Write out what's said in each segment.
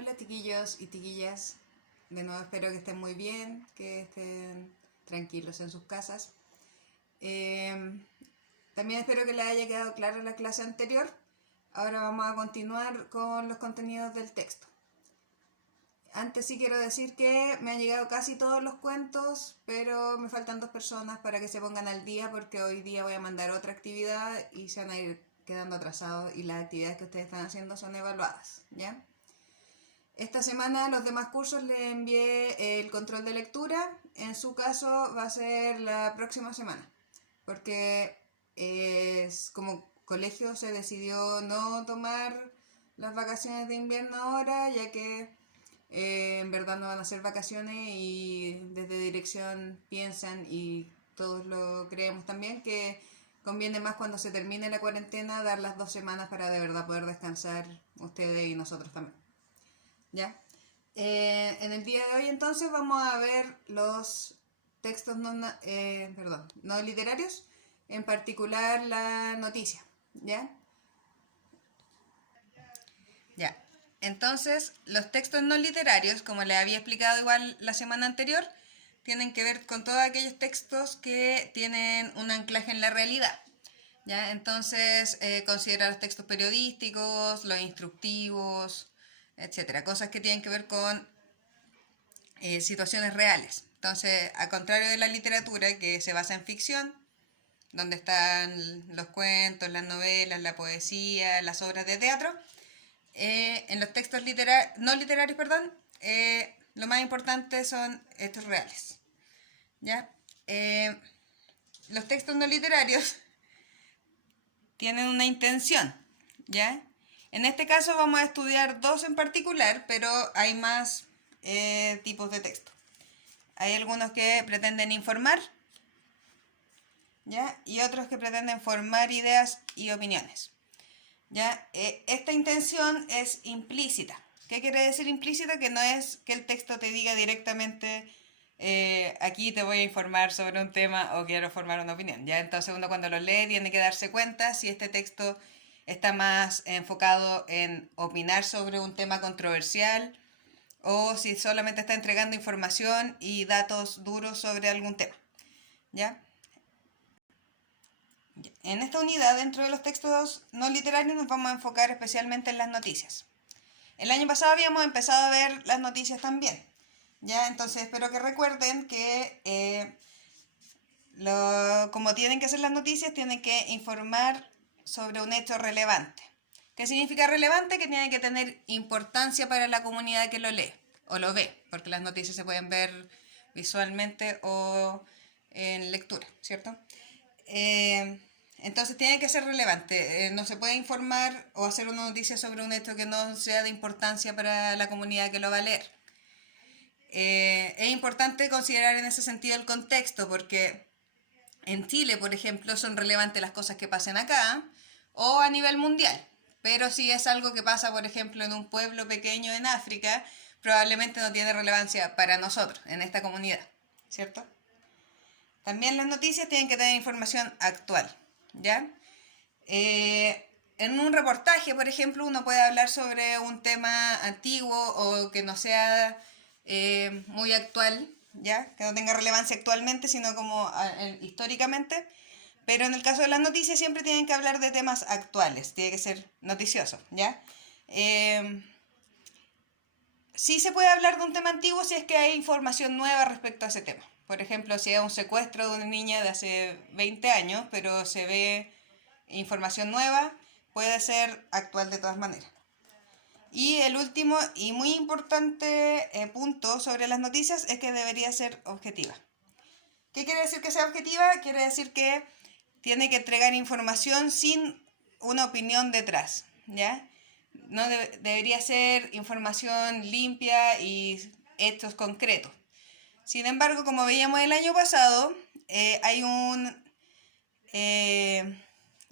Hola chiquillos y chiquillas, de nuevo espero que estén muy bien, que estén tranquilos en sus casas. Eh, También espero que les haya quedado clara la clase anterior. Ahora vamos a continuar con los contenidos del texto. Antes sí quiero decir que me han llegado casi todos los cuentos, pero me faltan 2 personas para que se pongan al día porque hoy día voy a mandar otra actividad y se van a ir quedando atrasados y las actividades que ustedes están haciendo son evaluadas, ¿ya? Esta semana a los demás cursos les envié el control de lectura. En su caso va a ser la próxima semana, porque como colegio se decidió no tomar las vacaciones de invierno ahora, ya que en verdad no van a ser vacaciones y desde dirección piensan y todos lo creemos también que conviene más cuando se termine la cuarentena dar las 2 semanas para de verdad poder descansar ustedes y nosotros también. ¿Ya? En el día de hoy entonces vamos a ver los textos no literarios, en particular la noticia, ¿ya? Ya. Entonces, los textos no literarios, como les había explicado igual la semana anterior, tienen que ver con todos aquellos textos que tienen un anclaje en la realidad. ¿Ya? Entonces, considera los textos periodísticos, los instructivos, etcétera, cosas que tienen que ver con situaciones reales. Entonces, a contrario de la literatura que se basa en ficción, donde están los cuentos, las novelas, la poesía, las obras de teatro, en los textos no literarios, perdón, lo más importante son hechos reales. ¿Ya? Los textos no literarios tienen una intención, ¿ya? En este caso vamos a estudiar dos en particular, pero hay más tipos de texto. Hay algunos que pretenden informar, ¿ya? Y otros que pretenden formar ideas y opiniones, ¿ya? Esta intención es implícita. ¿Qué quiere decir implícita? Que no es que el texto te diga directamente aquí te voy a informar sobre un tema o quiero formar una opinión, ¿ya? Entonces uno cuando lo lee tiene que darse cuenta si este texto está más enfocado en opinar sobre un tema controversial o si solamente está entregando información y datos duros sobre algún tema, ¿ya? En esta unidad, dentro de los textos no literarios, nos vamos a enfocar especialmente en las noticias. El año pasado habíamos empezado a ver las noticias también, ¿ya? Entonces espero que recuerden que como tienen que hacer las noticias, tienen que informar sobre un hecho relevante. ¿Qué significa relevante? Que tiene que tener importancia para la comunidad que lo lee o lo ve, porque las noticias se pueden ver visualmente o en lectura, ¿cierto? Entonces tiene que ser relevante. No se puede informar o hacer una noticia sobre un hecho que no sea de importancia para la comunidad que lo va a leer. Es importante considerar en ese sentido el contexto, porque en Chile, por ejemplo, son relevantes las cosas que pasen acá o a nivel mundial. Pero si es algo que pasa, por ejemplo, en un pueblo pequeño en África, probablemente no tiene relevancia para nosotros, en esta comunidad, ¿cierto? También las noticias tienen que tener información actual, ¿ya? En un reportaje, por ejemplo, uno puede hablar sobre un tema antiguo o que no sea muy actual, ¿ya? Que no tenga relevancia actualmente, sino como históricamente. Pero en el caso de las noticias siempre tienen que hablar de temas actuales, tiene que ser noticioso, ¿ya? Sí se puede hablar de un tema antiguo si es que hay información nueva respecto a ese tema. Por ejemplo, si es un secuestro de una niña de hace 20 años, pero se ve información nueva, puede ser actual de todas maneras. Y el último y muy importante punto sobre las noticias es que debería ser objetiva. ¿Qué quiere decir que sea objetiva? Quiere decir que tiene que entregar información sin una opinión detrás, ¿ya? No debería ser información limpia y hechos concretos. Sin embargo, como veíamos el año pasado,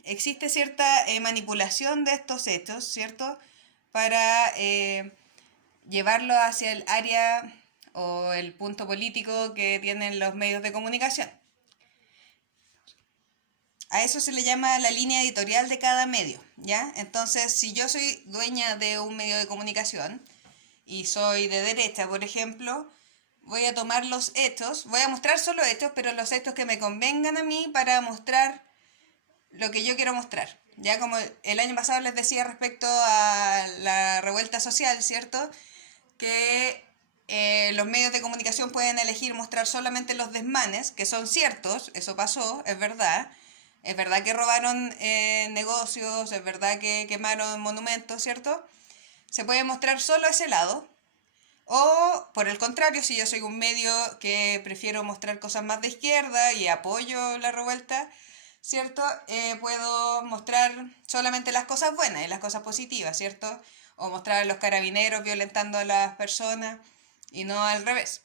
existe cierta manipulación de estos hechos, ¿cierto? Para llevarlo hacia el área o el punto político que tienen los medios de comunicación. A eso se le llama la línea editorial de cada medio, ¿ya? Entonces, si yo soy dueña de un medio de comunicación y soy de derecha, por ejemplo, voy a tomar los hechos, voy a mostrar solo hechos, pero los hechos que me convengan a mí para mostrar lo que yo quiero mostrar. Ya como el año pasado les decía respecto a la revuelta social, ¿cierto? Que los medios de comunicación pueden elegir mostrar solamente los desmanes, que son ciertos, eso pasó, es verdad. Es verdad que robaron negocios, es verdad que quemaron monumentos, ¿cierto? Se puede mostrar solo ese lado. O, por el contrario, si yo soy un medio que prefiero mostrar cosas más de izquierda y apoyo la revuelta, ¿cierto? Puedo mostrar solamente las cosas buenas y las cosas positivas, ¿cierto? O mostrar a los carabineros violentando a las personas y no al revés.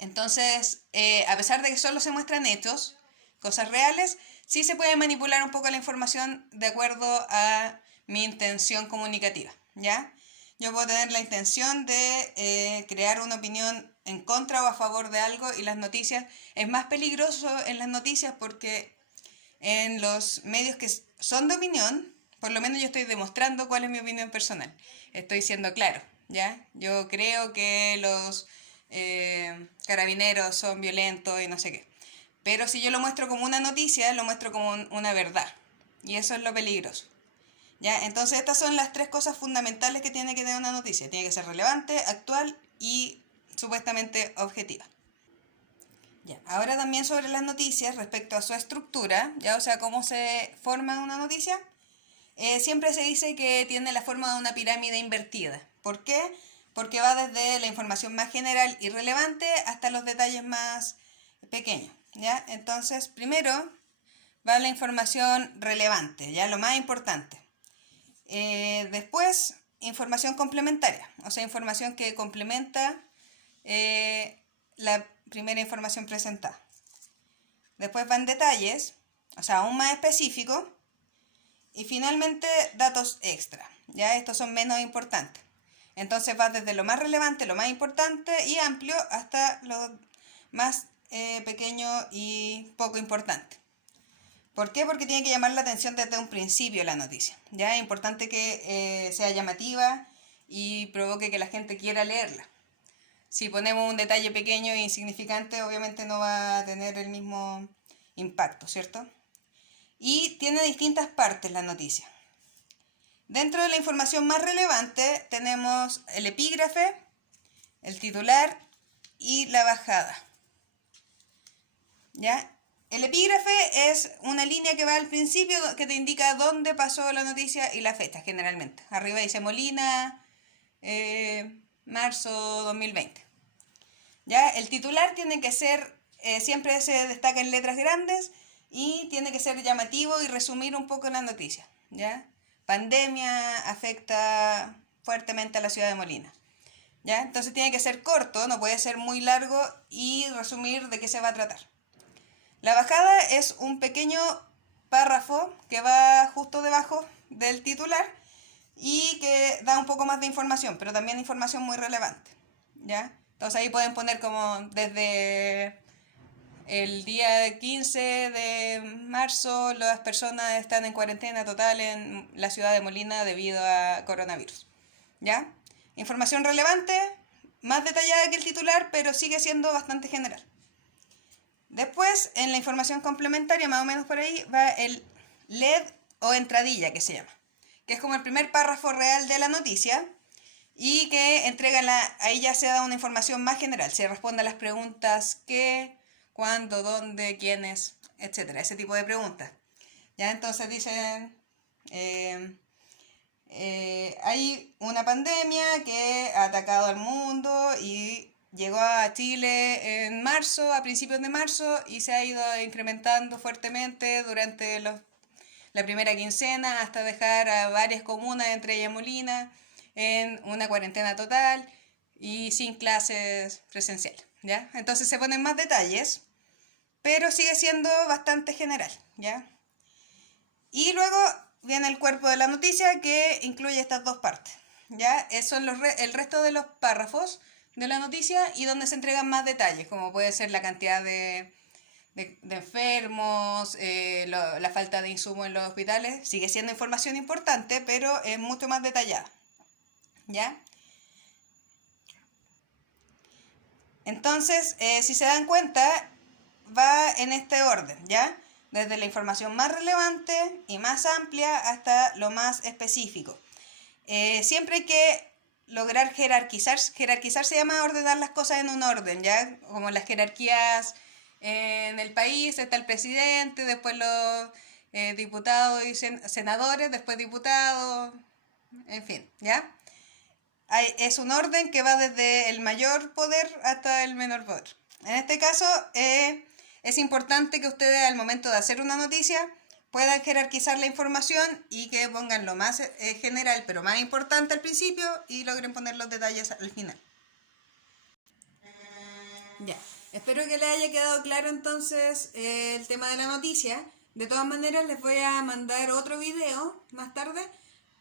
Entonces, a pesar de que solo se muestran hechos, cosas reales, sí se puede manipular un poco la información de acuerdo a mi intención comunicativa, ¿ya? Yo puedo tener la intención de crear una opinión en contra o a favor de algo y las noticias, es más peligroso en las noticias porque en los medios que son de opinión, por lo menos yo estoy demostrando cuál es mi opinión personal. Estoy siendo claro, ¿ya? Yo creo que los carabineros son violentos y no sé qué. Pero si yo lo muestro como una noticia, lo muestro como una verdad. Y eso es lo peligroso. ¿Ya? Entonces estas son las tres cosas fundamentales que tiene que tener una noticia. Tiene que ser relevante, actual y supuestamente objetiva. Ya. Ahora también sobre las noticias respecto a su estructura, ya, o sea, cómo se forma una noticia, siempre se dice que tiene la forma de una pirámide invertida. ¿Por qué? Porque va desde la información más general y relevante hasta los detalles más pequeños, ¿ya? Entonces, primero va la información relevante, ya lo más importante. Después, información complementaria, o sea, información que complementa la primera información presentada. Después van detalles, o sea, aún más específicos. Y finalmente, datos extra. Ya estos son menos importantes. Entonces va desde lo más relevante, lo más importante y amplio hasta lo más pequeño y poco importante. ¿Por qué? Porque tiene que llamar la atención desde un principio la noticia. Ya es importante que sea llamativa y provoque que la gente quiera leerla. Si ponemos un detalle pequeño e insignificante, obviamente no va a tener el mismo impacto, ¿cierto? Y tiene distintas partes la noticia. Dentro de la información más relevante tenemos el epígrafe, el titular y la bajada. ¿Ya? El epígrafe es una línea que va al principio que te indica dónde pasó la noticia y la fecha, generalmente. Arriba dice Molina, marzo 2020. ¿Ya? El titular tiene que ser, siempre se destaca en letras grandes y tiene que ser llamativo y resumir un poco la noticia. ¿Ya? Pandemia afecta fuertemente a la ciudad de Molina. ¿Ya? Entonces tiene que ser corto, no puede ser muy largo y resumir de qué se va a tratar. La bajada es un pequeño párrafo que va justo debajo del titular y que da un poco más de información, pero también información muy relevante. ¿Ya? Entonces ahí pueden poner como desde el día 15 de marzo las personas están en cuarentena total en la ciudad de Molina debido a coronavirus. ¿Ya? Información relevante, más detallada que el titular, pero sigue siendo bastante general. Después, en la información complementaria, más o menos por ahí, va el LED o entradilla, que se llama, que es como el primer párrafo real de la noticia y que entrega ahí ya se da una información más general, se responde a las preguntas qué, cuándo, dónde, quiénes, etcétera, ese tipo de preguntas. Ya entonces dicen, hay una pandemia que ha atacado al mundo y llegó a Chile en marzo, a principios de marzo, y se ha ido incrementando fuertemente durante la primera quincena hasta dejar a varias comunas, entre ellas Molina, en una cuarentena total y sin clases presenciales. ¿Ya? Entonces se ponen más detalles, pero sigue siendo bastante general. ¿Ya? Y luego viene el cuerpo de la noticia que incluye estas dos partes. ¿Ya? Son el resto de los párrafos de la noticia y donde se entregan más detalles, como puede ser la cantidad de enfermos, la falta de insumos en los hospitales. Sigue siendo información importante, pero es mucho más detallada. ¿Ya? Entonces, si se dan cuenta, va en este orden, ¿ya? Desde la información más relevante y más amplia hasta lo más específico. Siempre hay que lograr jerarquizar. Jerarquizar se llama ordenar las cosas en un orden, ¿ya? Como las jerarquías en el país, está el presidente, después los diputados y senadores, después diputados, en fin, ¿ya? Es un orden que va desde el mayor poder hasta el menor poder. En este caso, es importante que ustedes al momento de hacer una noticia puedan jerarquizar la información y que pongan lo más general, pero más importante al principio y logren poner los detalles al final. Ya, espero que les haya quedado claro entonces el tema de la noticia. De todas maneras, les voy a mandar otro video más tarde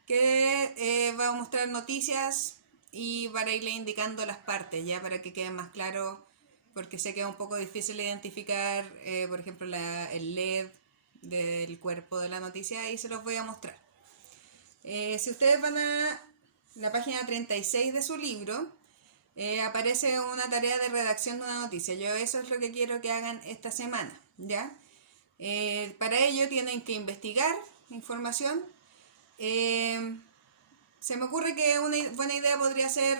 que va a mostrar noticias y para irle indicando las partes, ya para que quede más claro, porque sé que es un poco difícil identificar, por ejemplo, el LED del cuerpo de la noticia, y se los voy a mostrar. Si ustedes van a la página 36 de su libro, aparece una tarea de redacción de una noticia. Yo eso es lo que quiero que hagan esta semana, ¿ya? Para ello tienen que investigar información. Se me ocurre que una buena idea podría ser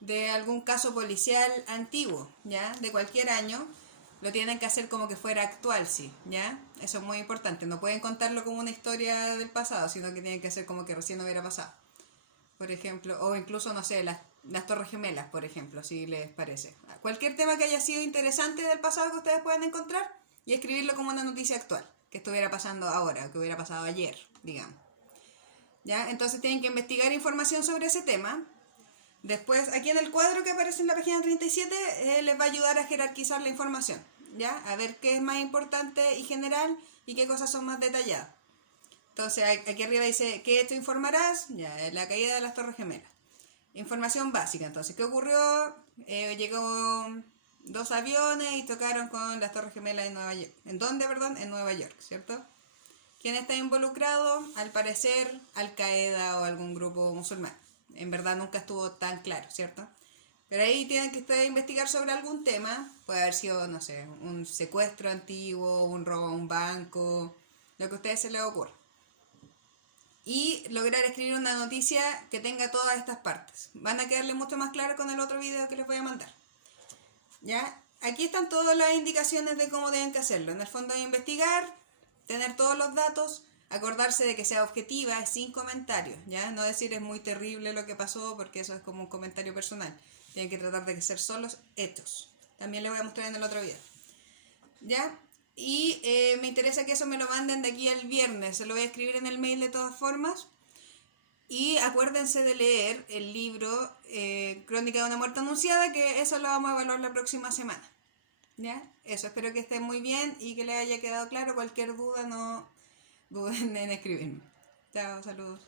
de algún caso policial antiguo, ¿ya? De cualquier año. Lo tienen que hacer como que fuera actual, sí, ¿ya? Eso es muy importante. No pueden contarlo como una historia del pasado, sino que tienen que hacer como que recién hubiera pasado. Por ejemplo, o incluso, no sé, las Torres Gemelas, por ejemplo, si les parece. Cualquier tema que haya sido interesante del pasado que ustedes puedan encontrar y escribirlo como una noticia actual, que estuviera pasando ahora, que hubiera pasado ayer, digamos. ¿Ya? Entonces tienen que investigar información sobre ese tema. Después, aquí en el cuadro que aparece en la página 37, les va a ayudar a jerarquizar la información, ¿ya? A ver qué es más importante y general y qué cosas son más detalladas. Entonces, aquí arriba dice, ¿qué hecho informarás? Ya, la caída de las Torres Gemelas. Información básica, entonces, ¿qué ocurrió? Llegó 2 aviones y tocaron con las Torres Gemelas en Nueva York. ¿En dónde, perdón? En Nueva York, ¿cierto? ¿Quién está involucrado? Al parecer, Al-Qaeda o algún grupo musulmán. En verdad nunca estuvo tan claro, ¿cierto? Pero ahí tienen que ustedes investigar sobre algún tema. Puede haber sido, no sé, un secuestro antiguo, un robo a un banco, lo que a ustedes se les ocurra. Y lograr escribir una noticia que tenga todas estas partes. Van a quedarle mucho más claro con el otro video que les voy a mandar. ¿Ya? Aquí están todas las indicaciones de cómo deben que hacerlo. En el fondo de investigar, tener todos los datos, acordarse de que sea objetiva, es sin comentarios, ¿ya? No decir es muy terrible lo que pasó, porque eso es como un comentario personal. Tienen que tratar de que ser solo hechos. También les voy a mostrar en el otro video. ¿Ya? Y me interesa que eso me lo manden de aquí al viernes. Se lo voy a escribir en el mail de todas formas. Y acuérdense de leer el libro Crónica de una muerte anunciada, que eso lo vamos a evaluar la próxima semana. ¿Ya? Eso, espero que estén muy bien y que les haya quedado claro. Cualquier duda no duden en escribirme. Chao, saludos.